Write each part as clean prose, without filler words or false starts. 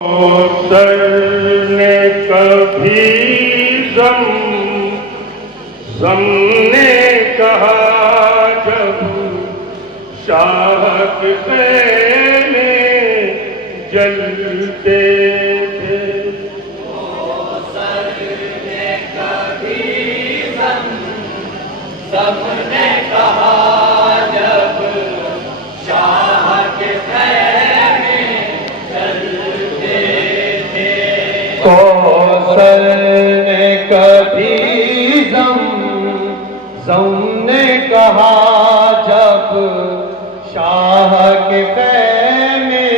کوثر نے کبھی زم نے کہا جب شاہ کے خیمے جلتے تھے. کوثر نے کبھی زم نے کہا جب شاہ کے خیمے جلتے تھے. کوثر نے کبھی زم نے کہا جب شاہ کے خیمے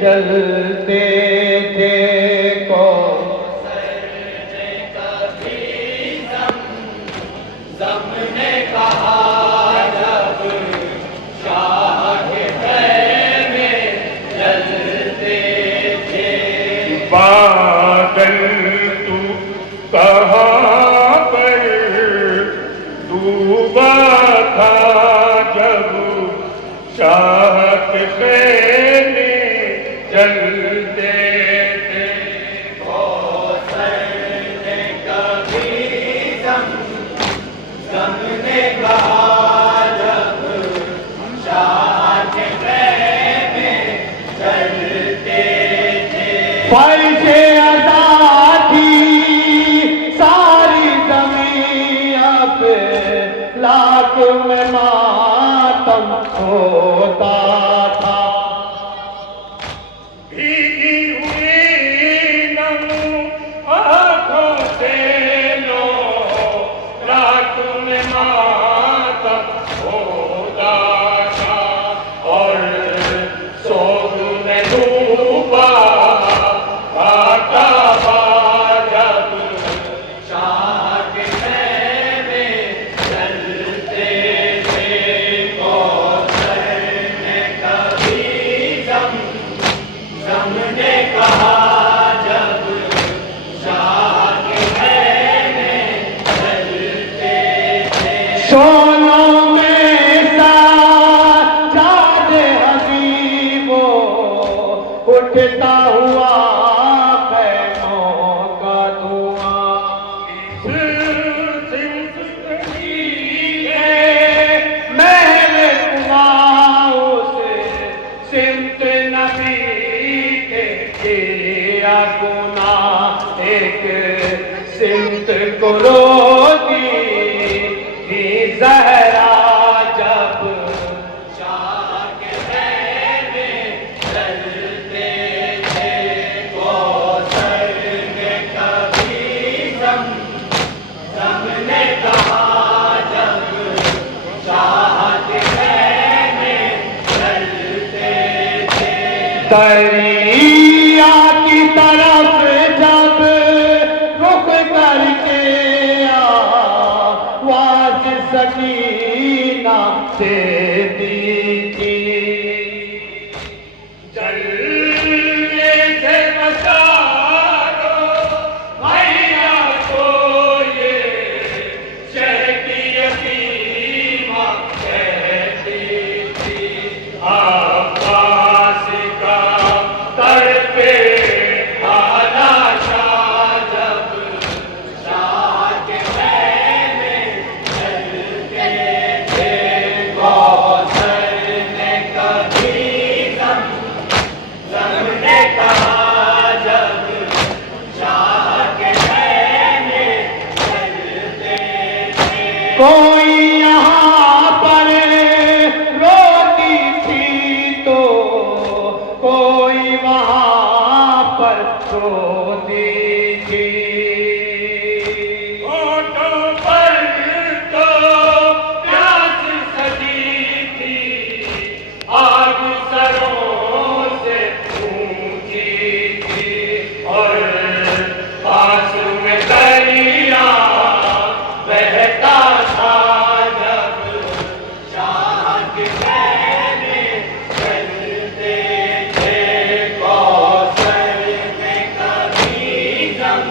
جلتے تھے. کوثر نے کبھی زم نے کہا جب شاہ کے خیمے جلتے تھے. بادل تو کہاں پر ڈوبا تھا جب شاہ کے خیمے جلتے تھے. کوثر نے کبھی زم نے کہا جب شاہ کے خیمے جلتے تھے. فرش آزادی ساری زمین اب لاکھ میں ماتم ہوتا تھا. بھیگی ہوئی نم آنکھوں سے لو رات میں ماتم ہوتا تھا. اور صبح میں ڈوبا آتا جب شاہ کے خیمے جلتے تھے. کوثر نے کبھی زم نے کہا جب شاہ کے خیمے جلتے تھے. شولوں میں سجاد حبیبو اٹھتا ہوا خیموں کا دھواں. محل کماؤں سے سمت نبی کے کیا گناہ ایک سمت کو روتی تھی زہرا جب شاہ کے خیمے جلتے تھے. کوثر نے کبھی زم نے کہا جب شاہ کے خیمے جلتے تھے. دریا کی طرف جب رخ کر کے آواز سکینہ دیتی تھی. جلنے سے بچا دو بھیا کو یہ شہر کی یتیمہ کہتی تھی. عباس کا تڑپے آلہ شاہ جب شاہ کے خیمے جلتے تھے. کوثر نے کبھی زم نے کہا جب شاہ کے خیمے جلتے تھے. کوئی یہاں پر روتی تھی تو کوئی وہاں پر روتی تھی. ہونٹوں پر تو پیاس سجی تھی آگ سروں سے اونچی تھی. اور پاس میں دریا بہتا تھا جب شاہ کے خیمے جلتے تھے. کوثر نے کبھی زم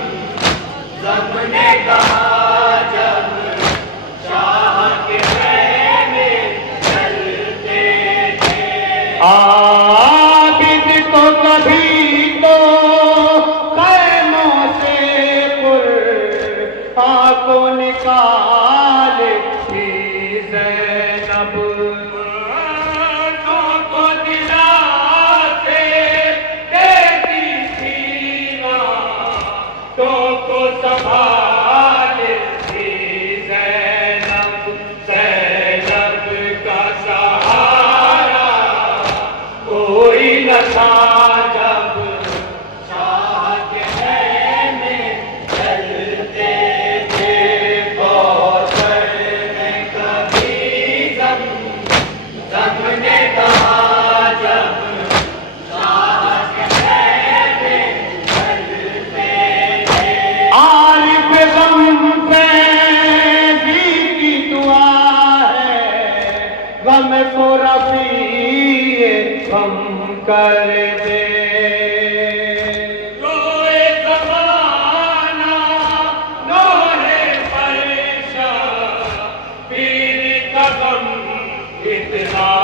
اتنا